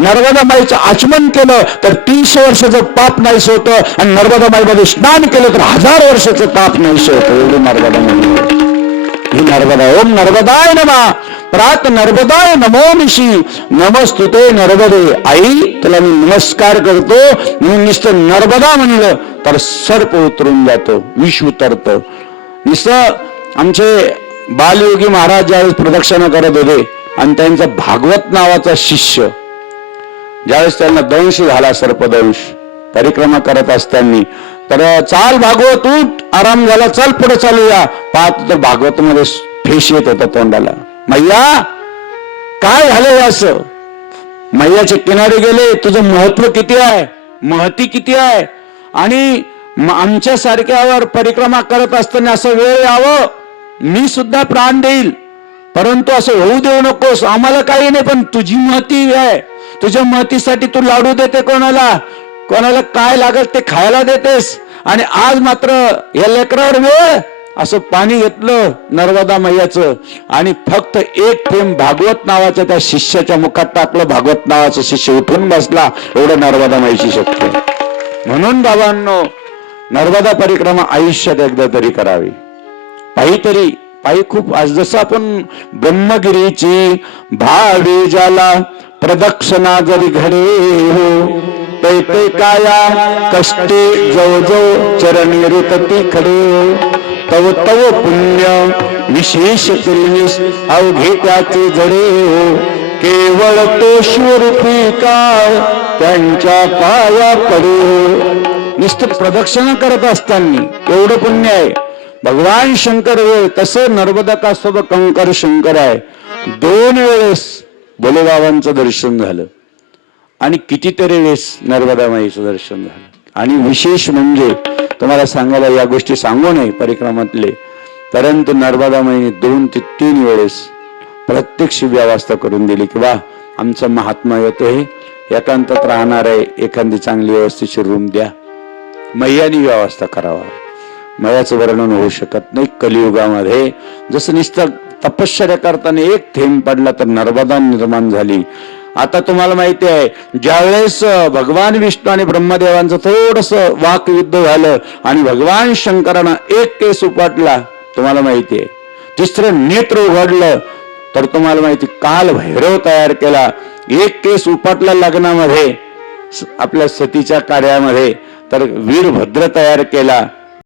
नर्मदा माईचं आचमन केलं तर 300 वर्षाचं पाप नाहीसं होतं, आणि नर्मदा माईमध्ये स्नान केलं तर 1000 वर्षाचं पाप नाहीसं होतं. एवढी नर्मदा माई ही नर्मदा. ओम नर्मदाय नमः. प्रात नर्मदाय नमोनिशी नमस्तुते नर्मदे. आई तुला मी नमस्कार करतो. म्हणून नुसतं नर्मदा म्हणलं तर सर्प उतरून जातो, विष उतरतं. नुसतं आमचे बालयोगी महाराज ज्यावेळेस प्रदक्षिणा करत होते आणि त्यांचा भागवत नावाचा शिष्य ज्यावेळेस त्यांना दंश झाला, सर्पदंश, परिक्रमा करत असताना, तर चाल भागवत उठ, आराम झाला, चल पुढे चालूया. पाहत तर भागवत मध्ये फेस येत होता तोंडाला. मैया काय झालं असं? मैयाच्या किनारे गेले, तुझं महत्व किती आहे, महती किती आहे, आणि आमच्या सारख्यावर परिक्रमा करत असताना असं वेळ यावं, मी सुद्धा प्राण देईल, परंतु असं होऊ देऊ नकोस. आम्हाला काही नाही, पण तुझी महती आहे, तुझ्या महतीसाठी तू लाडू देते, कोणाला कोणाला काय लागत ते खायला देतेस, आणि आज मात्र या लेकरावर वेळ. असं पाणी घेतलं नर्मदा मैयाचं आणि फक्त एक थेंब भागवत नावाच्या त्या शिष्याच्या मुखात टाकलं. भागवत नावाचा शिष्य उठून बसला. एवढं नर्मदा माईची शक्ती. म्हणून बाबांनो, नर्मदा परिक्रमा आयुष्यात एकदा तरी करावी. पायी खूप, आज जसं आपण ब्रह्मगिरीची भावे ज्याला प्रदक्षिणा जरी घडे हो, तै काया कष्टे जवळ चरणी रुतती खडे. तव तव पुण्य विशेष केलीस अवघे त्याचे जडे हो, केवळ तो शिवरूपी काय त्यांच्या पाया पडे. नुसतं प्रदक्षिणा करत असताना एवढं पुण्य आहे. भगवान शंकर होय, तसं नर्मदा का सब कंकर शंकर आहे. 2 वेळेस भोलेबाबांचं दर्शन झालं आणि कितीतरी वेळेस नर्मदा माईचं दर्शन झालं. आणि विशेष म्हणजे तुम्हाला सांगायला या गोष्टी सांगू नये परिक्रमातले, परंतु नर्मदा माईने 2 ते 3 वेळेस प्रत्यक्ष व्यवस्था करून दिली की वा आमचं महात्मा येतोय, एकांतात राहणार आहे, एखादी चांगली व्यवस्थेची रूम द्या. मैयानी व्यवस्था करावा. मैयाचं वर्णन होऊ शकत नाही. कलियुगामध्ये जसं नुसतं तपश्चर्या करताना एक थेंब पडला तर नर्मदा निर्माण झाली. आता तुम्हाला माहिती आहे, ज्यावेळेस भगवान विष्णू आणि ब्रह्मदेवांचं थोडस वाकयुद्ध झालं आणि भगवान शंकरांना एक केस उपटला, तुम्हाला माहिती आहे, 3रं नेत्र उघडलं, तर तुम्हाला माहिती काल भैरव तयार केला. एक केस उपटला लग्नामध्ये आपल्या सतीच्या कार्यामध्ये, तर वीरभद्र तयार केला.